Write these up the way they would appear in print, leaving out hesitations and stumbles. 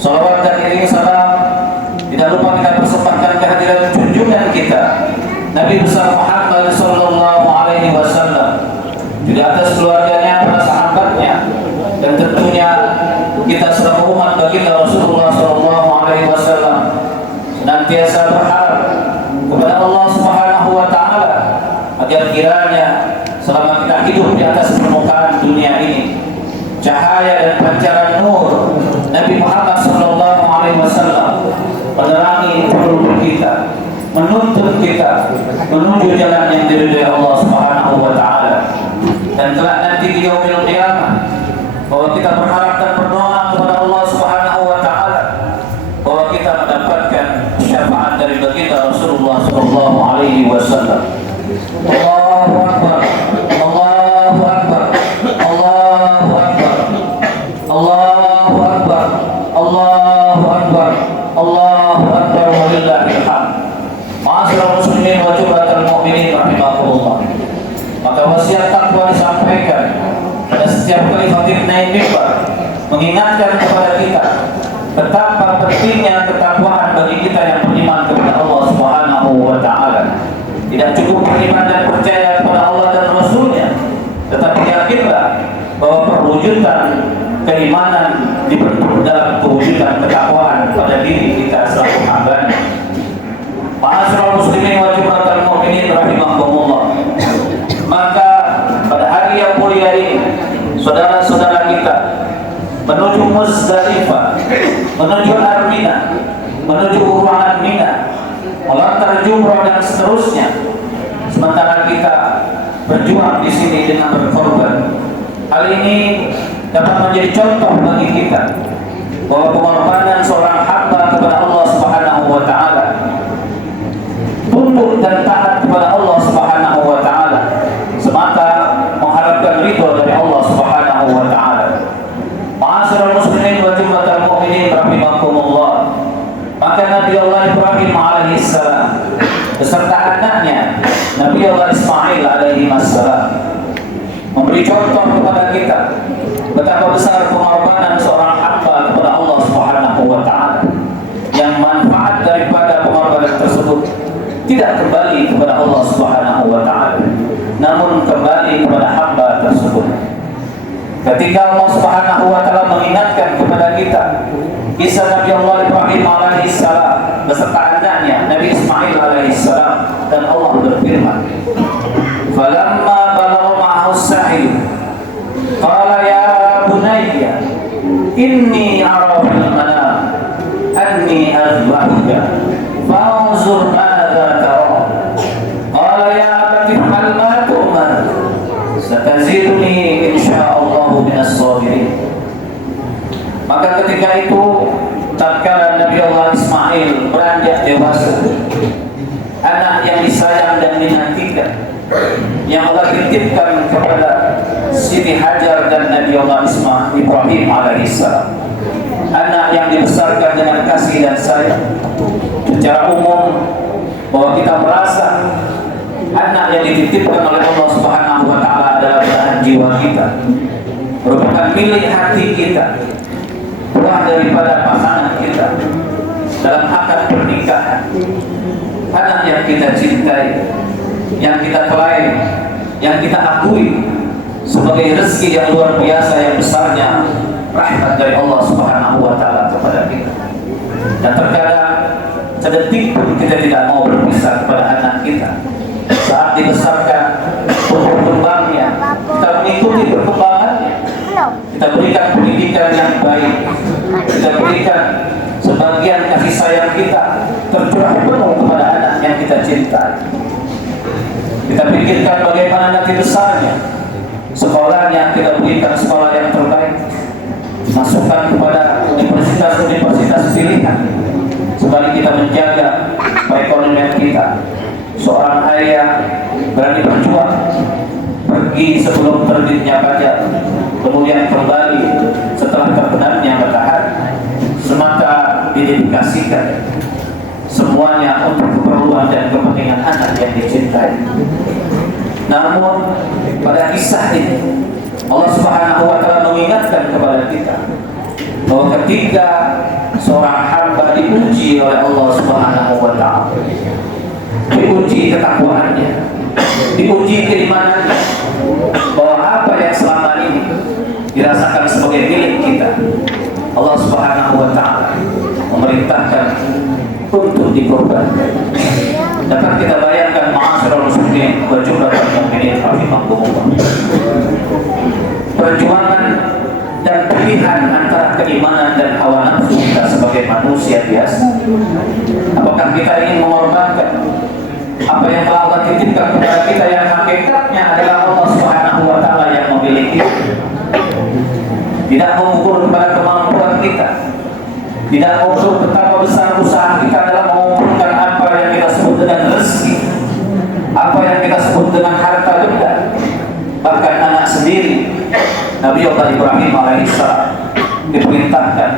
Salawat dan iring salam tidak lupa kita persembahkan kehadiran junjungan kita Nabi besar Muhammad sallallahu alaihi wasallam, juga atas keluarganya, para sahabatnya, dan tentunya kita selaku umat baginda Rasulullah sallallahu alaihi wasallam senantiasa berharap kepada Allah Subhanahu wa taala agar kiranya selama kita hidup di atas permukaan dunia ini, cahaya dan pancaran nur Nabi Muhammad sallallahu alaihi wasallam menerangi hidup kita, menuntun kita menuju jalan yang diridhai Allah Subhanahu wa taala. Dan kelak nanti di yaumil qiyamah bahwa kita berharap dan berdoa kepada Allah Subhanahu wa taala bahwa kita mendapatkan syafaat dari baginda Rasulullah sallallahu alaihi wasallam. Allahu akbar, Allahu akbar, Allahu akbar, Allahu akbar, Allahu akbar, Allahu akbar, walillahil hamd. Ma'asyiral muslimin wa jumlatal mu'minin rahimakumullah. Maka wasiat takwa disampaikan pada setiap kali khatib naik mimbar, mengingatkan kepada kita betapa pentingnya ketakwaan bagi kita yang beriman kepada Allah Subhanahu wa taala. Tidak cukup beriman dan percaya kepada Allah dan Rasulnya, tetapi yakinlah bahwa perwujudan keimanan dibentuk dalam kewujudan ketakwaan pada diri kita selaku hambanya. Ma'asyiral muslimin wa jumlatal mu'minin rahimakumullah. Maka pada hari yang mulia ini, saudara-saudara kita menuju Muzdalifah, menuju Armina, menuju ruangan Mina, melontar jumrah dan seterusnya. Sementara kita berjuang di sini dengan berkorban. Hal ini dapat menjadi contoh bagi kita bahwa pengorbanan seorang hamba kepada Allah Subhanahu wa taala, tunduk dan taat kepada Allah Subhanahu wa taala semata mengharapkan ridho dari Allah Subhanahu wa taala. Ma'asyiral muslimin wa jumlatal mu'minin rahimakumullah. Maka Nabi Allah Ibrahim alaihi salam beserta anaknya Nabi Allah Ismail alaihi salam memberi contoh kepada kita betapa besar pengorbanan seorang hamba kepada Allah Subhanahu wa taala, yang manfaat daripada pengorbanan tersebut tidak kembali kepada Allah Subhanahu wa taala, namun kembali kepada hamba tersebut. Ketika Allah Subhanahu wa taala mengingatkan kepada kita kisah Nabi Allah Ibrahim alaihi salam beserta anaknya Nabi Ismail alaihi salam, dan Allah berfirman, "Falamma balagha ma'ahu as-sa'y qala ya bunayya inni ara fil manam anni azbahuka fanzur madza tara qala ya abati if'al ma tu'mar sataziduni insyaallah minas sabirin." Maka ketika itu tatkala Nabi Allah Ismail beranjak dewasa, anak yang disayang dan dinantikan yang Allah titipkan kepada Siti Hajar dan Nabi Allah Ibrahim alaihissalam, anak yang dibesarkan dengan kasih dan sayang. Secara umum bahwa kita merasa anak yang dititipkan oleh Allah Subhanahu wa taala adalah belahan jiwa kita, merupakan milik hati kita, buah daripada pasangan kita dalam akad pernikahan. Anak yang kita cintai, yang kita klaim, yang kita akui sebagai rezeki yang luar biasa, yang besarnya rahmat dari Allah Subhanahu wa taala kepada kita. Dan terkadang sedetik pun kita tidak mau berpisah kepada anak kita. Saat dibesarkan, berkembangnya, kita mengikuti perkembangannya, kita berikan pendidikan yang baik, kita berikan sebagian kasih sayang kita tercurah penuh kepada anak yang kita cintai. Kita pikirkan bagaimana nanti besarnya, sekolahnya kita berikan sekolah yang terbaik, masukkan kepada universitas-universitas pilihan, sembari kita menjaga perekonomian kita. Seorang ayah berani berjuang, pergi sebelum terbitnya fajar, kemudian kembali setelah terbenamnya matahari, semata didedikasikan semuanya untuk keperluan dan kepentingan anak yang dicintai. Namun pada kisah ini Allah Subhanahu wa taala mengingatkan kepada kita bahwa ketika seorang hamba diuji oleh Allah Subhanahu wa taala, diuji ketakwaannya, diuji keimanannya, bahwa apa yang selama ini dirasakan sebagai milik kita, Allah Subhanahu wa taala memerintahkan untuk dikorbankan. Dapat kita bayangkan ma'asyiral muslimin wa jumlatul mu'minin rahimakumullah, perjuangan dan pilihan antara keimanan dan hawa nafsu kita sebagai manusia biasa. Apakah kita ingin mengorbankan apa yang telah Allah titipkan kepada kita yang hakikatnya adalah Allah Subhanahu wa taala yang memiliki, tidak mengukur kepada kemampuan kita, tidak mengukur betapa besar usaha kita dalam mengumpulkan apa yang kita sebut dengan rezeki, apa yang kita sebut dengan harta benda. Bahkan anak sendiri Nabi Allah Ibrahim alaihissalam diperintahkan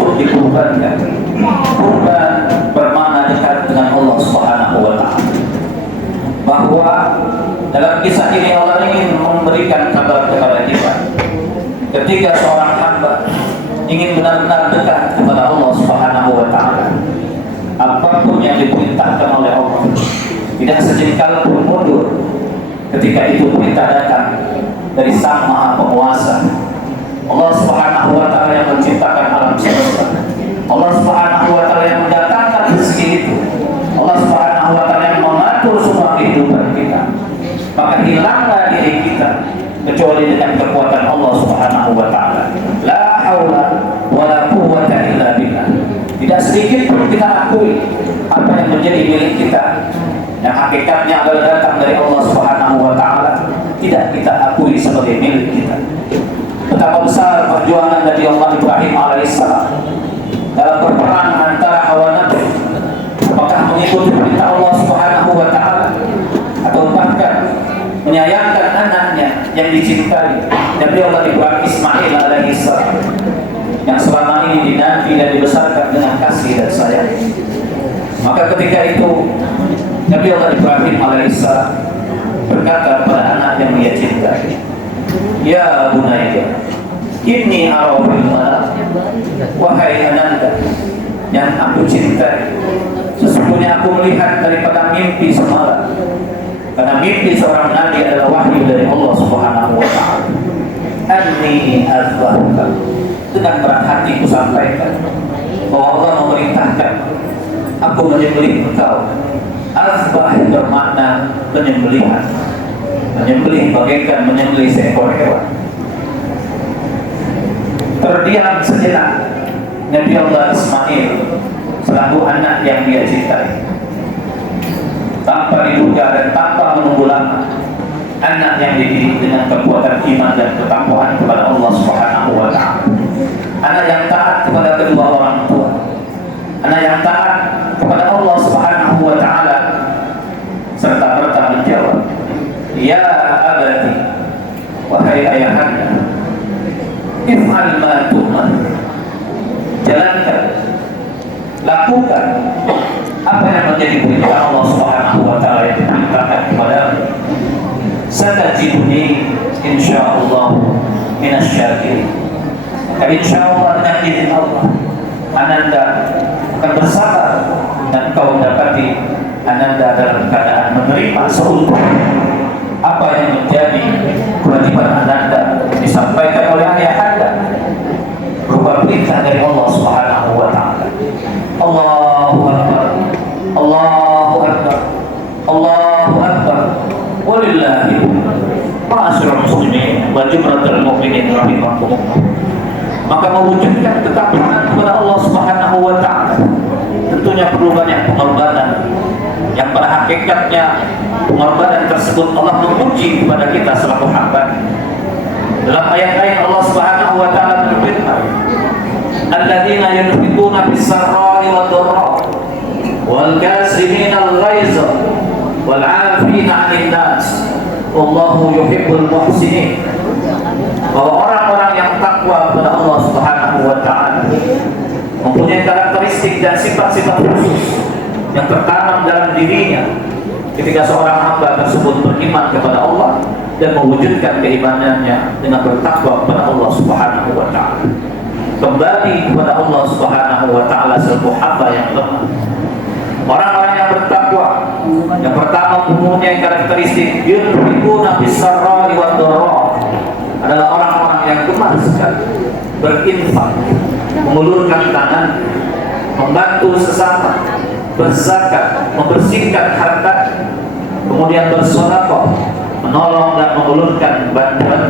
untuk dikurbankan. Kurban bermakna dekat dengan Allah Subhanahu wa taala. Bahwa dalam kisah ini Allah ingin memberikan kabar kepada kita, ketika seorang hamba ingin benar-benar dekat kepada Allah Subhanahu wa taala, apapun yang diperintahkan oleh Allah, tidak sejengkal pun mundur ketika itu perintah datang dari Sang Maha Penguasa, Allah Subhanahu wa taala yang menciptakan alam semesta, Allah Subhanahu wa taala yang mendatangkan rezeki itu, Allah Subhanahu wa taala yang mengatur semua kehidupan kita. Maka hilanglah diri kita kecuali dengan kekuatan Allah Subhanahu wa taala. La haula wala quwwata illa billah. Tidak sedikit pun kita akui apa yang menjadi milik kita, yang hakikatnya adalah datang dari Allah Subhanahu wa taala, tidak kita akui sebagai milik kita. Betapa besar perjuangan Nabi Allah Ibrahim alaihissalam dalam berperang antara hawa nafsu, apakah mengikuti perintah Allah Subhanahu wa taala atau bahkan menyayangkan anaknya yang dicintai, Nabi Allah Ibrahim Ismail alaihissalam, yang selama ini dinanti dan dibesarkan dengan kasih dan sayang. Maka ketika itu Nabi Allah Ibrahim alaihissalam berkata kepada anak yang dia cintai, "Ya bunayya, inni ara fil manam." Wahai ananda yang aku cintai, sesungguhnya aku melihat daripada mimpi semalam. Karena mimpi seorang nabi adalah wahyu dari Allah Subhanahu wa taala. Anni azbahuka, dengan berat hati ku sampaikan bahwa Allah memerintahkan aku menyembelih engkau. Azbah bermakna penyembelihan, menyembelih bagaikan menyembelih seekor hewan. Terdiam sejenak Nabi Allah Ismail selaku anak yang dia cintai, tanpa diduga dan tanpa menunggu lama, anak yang dididik dengan kekuatan iman dan ketakwaan kepada Allah Subhanahu wa taala, anak yang taat kepada kedua orang tua, anak yang taat kepada Allah Subhanahu wa taala, serta merta menjawab, "Ya abati, wahai ayahanda, if'al ma tu'mar." Jalankan, lakukan apa yang menjadi perintah Allah Subhanahu wa taala yang diperintahkan kepadamu. Satajiduni insyaallah minasyakirin. Maka insyaallah dengan izin Allah, ananda akan bersabar dan kau mendapati ananda dalam keadaan menerima seutuhnya apa yang menjadi kewajiban ananda disampaikan oleh ayah anda berupa perintah dari Allah Subhanahu wa taala. Allahu akbar, Allahu akbar, Allahu akbar. Walillahi ma'asyiral muslimin wa jumlatul mu'minin rahimakumullah. Maka mewujudkan ketakwaan kepada Allah Subhanahu wa taala tentunya perlu banyak pengorbanan, yang pada hakikatnya pengorbanan tersebut Allah memuji kepada kita selaku hamba. Dalam ayat lain Allah Subhanahu wa taala berfirman, "Alladzina yunfiquna bis-sarra'i wad-dharra wal kaazimina al-ghaiza wal 'afina 'anil nas wallahu yuhibbul muhsinin." Bahwa orang-orang yang takwa kepada Allah Subhanahu wa taala mempunyai karakteristik dan sifat-sifat khusus yang tertanam dalam dirinya ketika seorang hamba tersebut beriman kepada Allah dan mewujudkan keimanannya dengan bertakwa kepada Allah Subhanahu wa taala. kembali kepada Allah Subhanahu wa taala selaku hamba yang lemah. Orang-orang yang bertakwa yang pertama mempunyai karakteristik yunfiquna bis-sarra'i wad-dharra, adalah orang-orang yang gemar sekali berinfak, mengulurkan tangan, membantu sesama, berzakat, membersihkan harta, kemudian bersedekah, menolong dan mengulurkan bantuan,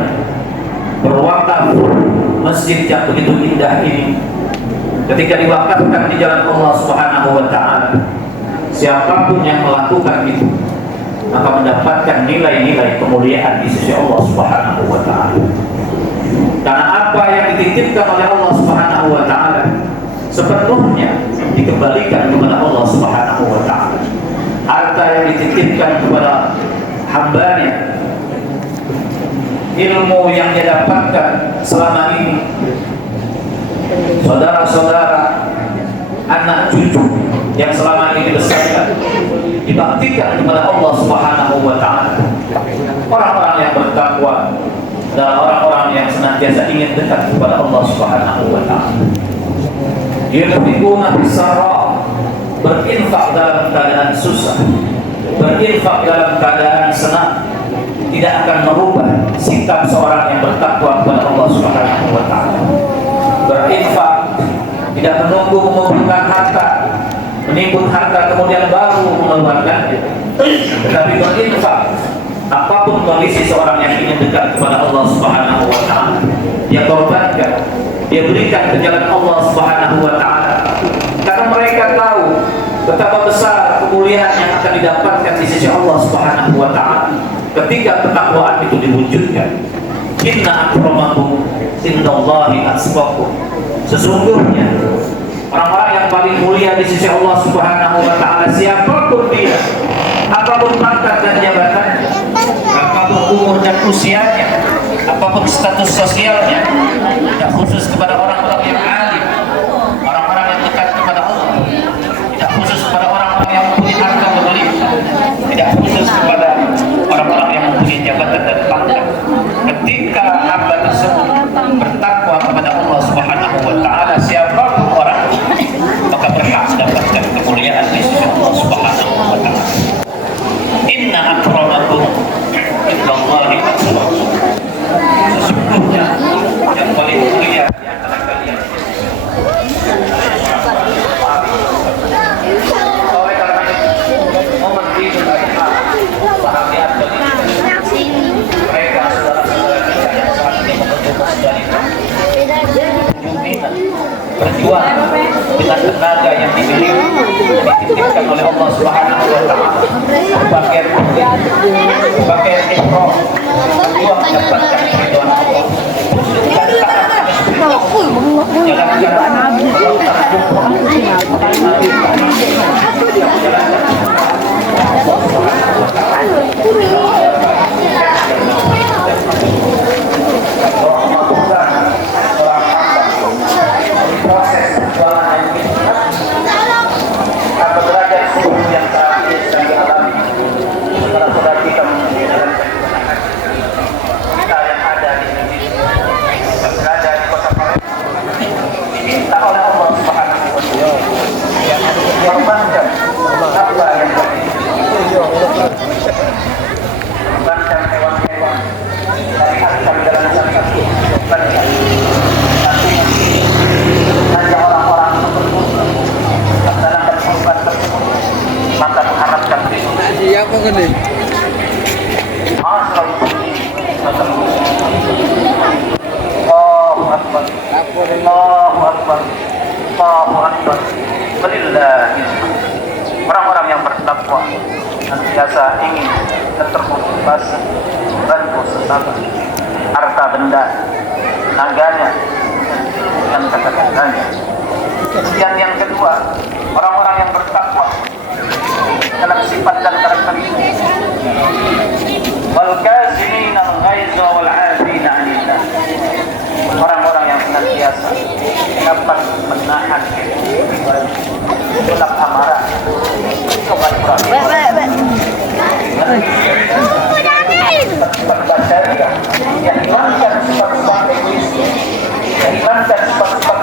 berwakaf. Masjid yang begitu indah ini ketika diwakafkan di jalan Allah Subhanahu wa taala, siapapun yang melakukan itu maka mendapatkan nilai-nilai kemuliaan di sisi Allah Subhanahu wa taala. Karena apa yang dititipkan oleh Allah Subhanahu wa taala sepenuhnya dikembalikan kepada Allah Subhanahu wa taala. Harta yang dititipkan kepada hambanya, ilmu yang dia dapatkan selama ini, saudara-saudara, anak cucu yang selama ini dibesarkan, dibaktikan kepada Allah Subhanahu wa taala. Orang-orang yang bertakwa adalah orang-orang yang senantiasa ingin dekat kepada Allah Subhanahu wa taala. Yunfiquna bis-sarra, berinfak dalam keadaan susah, berinfak dalam keadaan senang, tidak akan merubah sikap seorang yang bertakwa kepada Allah Subhanahu wa taala. Berinfak tidak menunggu mengumpulkan harta, menimbun harta kemudian baru mengeluarkannya, tetapi berinfak apapun kondisi seorang yang ingin dekat kepada Allah Subhanahu wa taala, dia korbankan, dia berikan ke jalan Allah Subhanahu wa taala, karena mereka tahu betapa besar kemuliaan yang akan didapatkan di sisi Allah Subhanahu wa taala ketika ketakwaan itu diwujudkan. Inna akramakum indallahi atqakum, sesungguhnya orang-orang yang paling mulia di sisi Allah Subhanahu wa taala, siapapun dia, apapun pangkat dan jabatannya, apapun umur dan usianya, apapun status sosialnya, tidak khusus kepada orang-orang yang alim, orang-orang yang dekat kepada Allah, tidak khusus kepada orang-orang yang mempunyai harta berlimpah, tidak khusus kepada orang-orang yang mempunyai jabatan dan pangkat. Ketika hamba tersebut bertakwa kepada Allah Subhanahu wa taala, siapapun orang, maka berhak mendapatkan kemuliaan di sisi Allah Subhanahu wa taala. Inna akramakum indallahi atqakum, sesungguhnya yang paling mulia di antara kalian. Oleh karena itu, momen Idul Adha, bahagia bagi mereka saudara-saudara kita yang saat ini membentuk Musdalifah, berjuang dengan tenaga yang dimiliki dan dititipkan oleh Allah Subhanahu wa taala, pakaian ihram, berjuang mendapatkan keridhaan Allah, dan proses perjuangan yang kita apa derajat suhu yang saat ini sedang dialami saudara-saudara kita menjalankan kita yang ada di Indonesia, yang berada di kota Palembang, diminta oleh Allah Subhanahu wa taala korbankan apa yang korbankan hewan-hewan dari harta dalam zakat, korbankan hanya orang-orang berkurban melaksanakan kurban tersebut, maka mengharapkan siapa gede? Allahu Akbar, Allahu Akbar, Allahu Akbar. Walillahi. Orang-orang yang bertakwa senantiasa ingin dan termotivasi bantu sesama, harta benda, tenaganya, dan kata-katanya. Dan yang kedua, orang-orang yang bertakwa dalam sifat dan karakteristik. Wal kazimin al-ghaiza wal 'afina 'anil nas. Orang-orang yang senantiasa dapat menahan tolak amarah, kepada sifat-sifat yang hilangkan sifat-sifat egois, yang hilangkan sifat-sifat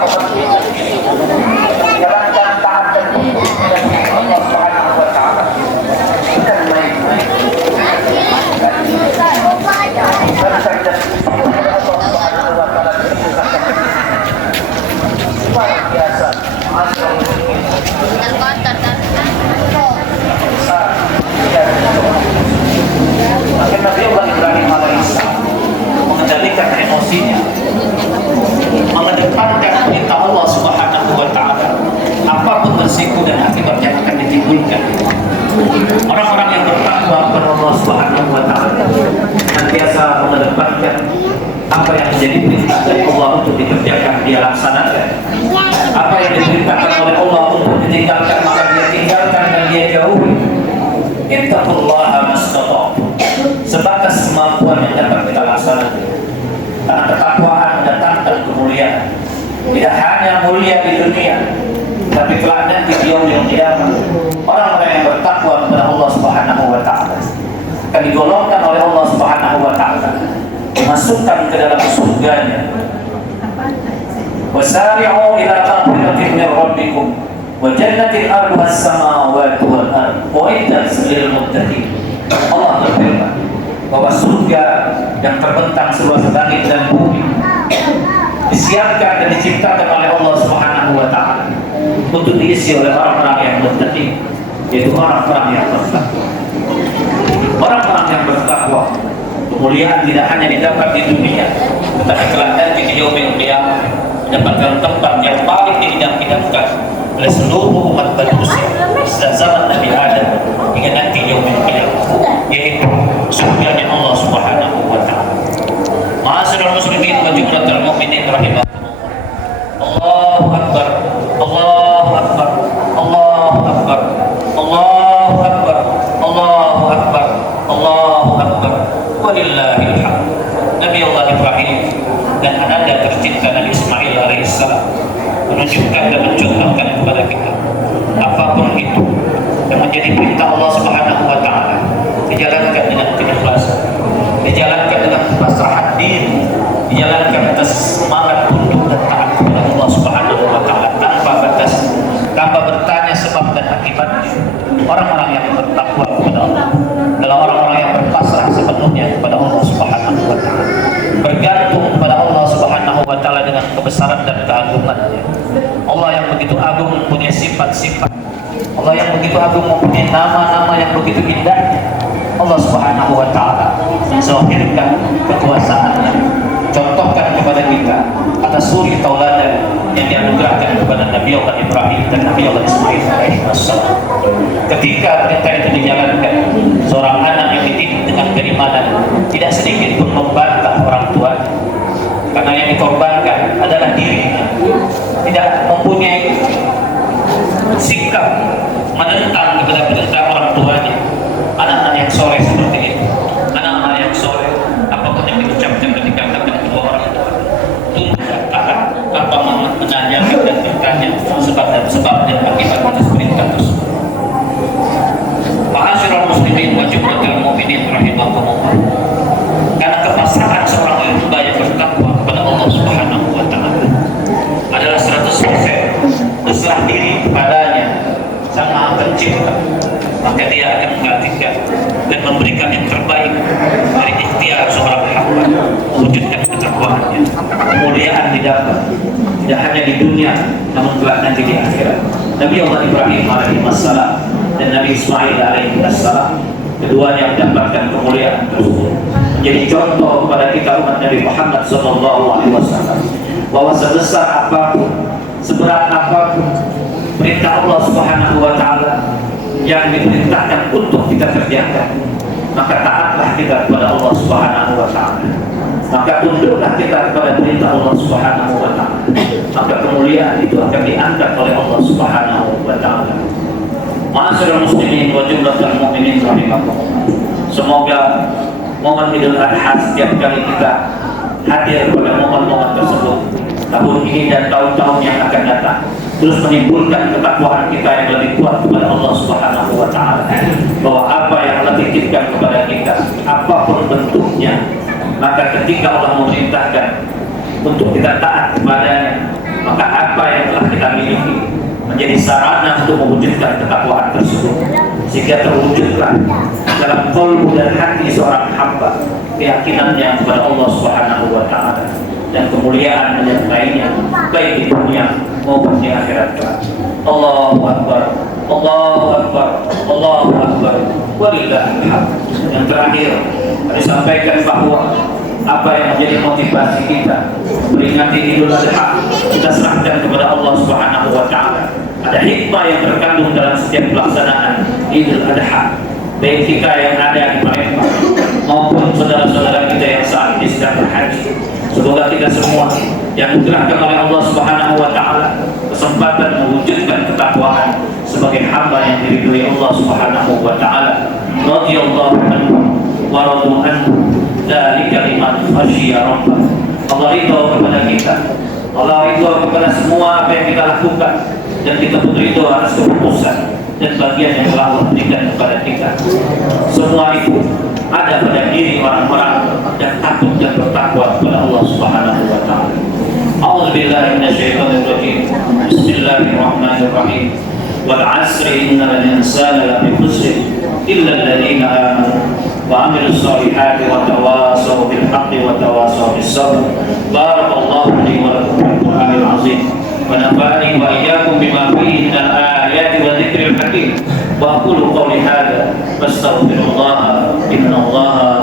dimasukkan ke dalam surganya. Wasari'u ila maghfiratin min rabbikum wa jannatin 'arduha as-samawati wal ardh u'iddat lil muttaqin. Allah berfirman bahwa surga yang terbentang seluas langit dan bumi disiapkan dan diciptakan oleh Allah Subhanahu wa taala untuk diisi oleh orang-orang yang muttaqin, yaitu orang-orang yang bertakwa. Orang-orang yang bertakwa, kemuliaan tidak hanya didapat di dunia, tetapi kelak nanti di yaumil qiyamah mendapatkan tempat yang paling diidam-idamkan oleh seluruh umat manusia sejak zaman Nabi Adam hingga nanti yaumil qiyamah, yaitu surganya Allah Subhanahu wa taala. Ma'asyiral muslimin wa jumlatul mu'minin rahimakumullah. Allahu akbar. Allahu akbar. Allahu akbar. Allahu akbar. Allahu akbar. Allahu akbar. Walillahil hamd. Nabi Allah Ibrahim dan ananda tercinta Nabi Ismail alaihissalam menunjukkan dan mencontohkan kepada kita apapun itu yang menjadi perintah Allah Subhanahu wa taala dijalankan dengan keikhlasan, dijalankan dengan pasrah diri, dijalankan atas semangat tunduk dan taat kepada Allah Subhanahu wa taala tanpa batas, tanpa bertanya sebab dan akibatnya. Orang-orang yang bertakwa kepada Allah adalah orang-orang yang berpasrah sepenuhnya kepada Allah Subhanahu wa taala, bergantung kepada Allah Subhanahu wa taala dengan kebesaran dan keagungannya. Allah yang begitu agung mempunyai sifat-sifat, Allah yang begitu agung mempunyai nama-nama yang begitu indahnya. Allah Subhanahu wa taala zahirkan kekuasaannya, contohkan kepada kita atas suri tauladan yang dianugerahkan kepada Nabi Allah Ibrahim dan Nabi Allah Ismail alaihissalam. Ketika perintah itu dijalankan, seorang anak yang dididik dengan keimanan tidak sedikit pun membantah orang tuanya, karena yang dikorbankan adalah dirinya, tidak mempunyai sikap menentang kepada perintah orang tuanya. Anak-anak yang soleh seperti itu, anak-anak yang soleh, apapun yang diucapkan dan dikatakan kedua orang tua, tunduk dan taat tanpa menanyakan dan bertanya sebab dan akibat atas perintah tersebut. Ma'asyiral muslimin wa jumlatul mu'minin rahimakumullah. Karena kepasrahan seorang hamba yang bertakwa kepada Allah Subhanahu wa taala adalah 100% berserah diri kepadanya Sang Maha Pencipta, maka dia akan menggantikan dan memberikan yang terbaik dari ikhtiar seorang hamba mewujudkan ketakwaannya. Kemuliaan didapat tidak hanya di dunia, namun kelak nanti di akhirat. Nabi Allah Ibrahim alaihissalam dan Nabi Ismail alaihissalam, keduanya mendapatkan kemuliaan tersebut, menjadi contoh kepada kita umat Nabi Muhammad SAW bahwa sebesar apapun, seberat apapun perintah Allah Subhanahu wa taala yang diperintahkan untuk kita kerjakan, maka taatlah kita kepada Allah Subhanahu wa taala, maka tunduklah kita kepada perintah Allah Subhanahu wa taala, maka kemuliaan itu akan diangkat oleh Allah Subhanahu wa taala. Ma'asyiral muslimin wa jumlatul mu'minin rahimakumullah. Semoga momen Idul Adha setiap kali kita hadir pada momen-momen tersebut tahun ini dan tahun-tahun yang akan datang terus menimbulkan ketakwaan kita yang lebih kuat kepada Allah Subhanahu wa taala, bahwa apa yang Allah titipkan kepada kita apapun bentuknya, maka ketika Allah memerintahkan untuk kita taat kepadanya, maka apa yang telah kita miliki menjadi sarana untuk mewujudkan ketakwaan tersebut, sehingga terwujudlah dalam qalbu dan hati seorang hamba keyakinannya kepada Allah Subhanahu wa taala dan kemuliaan menyertainya baik di dunia maupun di akhirat. Allahu akbar, Allahu akbar, Allahu akbar, walillahil hamd. Yang terakhir disampaikan bahwa apa yang menjadi motivasi kita memperingati Idul Adha, kita serahkan kepada Allah Subhanahu wa taala. Ada hikmah yang terkandung dalam setiap pelaksanaan Idul Adha, baik kita yang ada di Palembang maupun saudara-saudara kita yang saat ini sedang berhaji. Semoga kita semua yang digerakkan oleh Allah Subhanahu wa taala kesempatan mewujudkan ketakwaan sebagai hamba yang diridhoi Allah Subhanahu wa taala. Radhiyallahu anhu wa radu anhu, dzalika liman khasyiya rabbah. Allah ridho kepada kita, Allah ridho kepada semua apa yang kita lakukan, dan kita pun ridho atas keputusan dan bagian yang telah Allah berikan kepada kita. Semua itu ada pada diri orang-orang yang takut dan bertakwa kepada Allah Subhanahu wa taala. A'udzubillahi minasyaitonir rajim. Bismillahirrahmanirrahim. Wal 'asri innal insana lafi khusr illa alladziina aamanu wa 'amilus shalihati wa tawashaw bil haqqi wa tawashaw bis sabr. Barakallahu li wa lakum fil Qur'anil 'azim. ونفعني وإياكم بما فيه من الآيات والذكر الحكيم وأقول قولي هذا واستغفر الله إن الله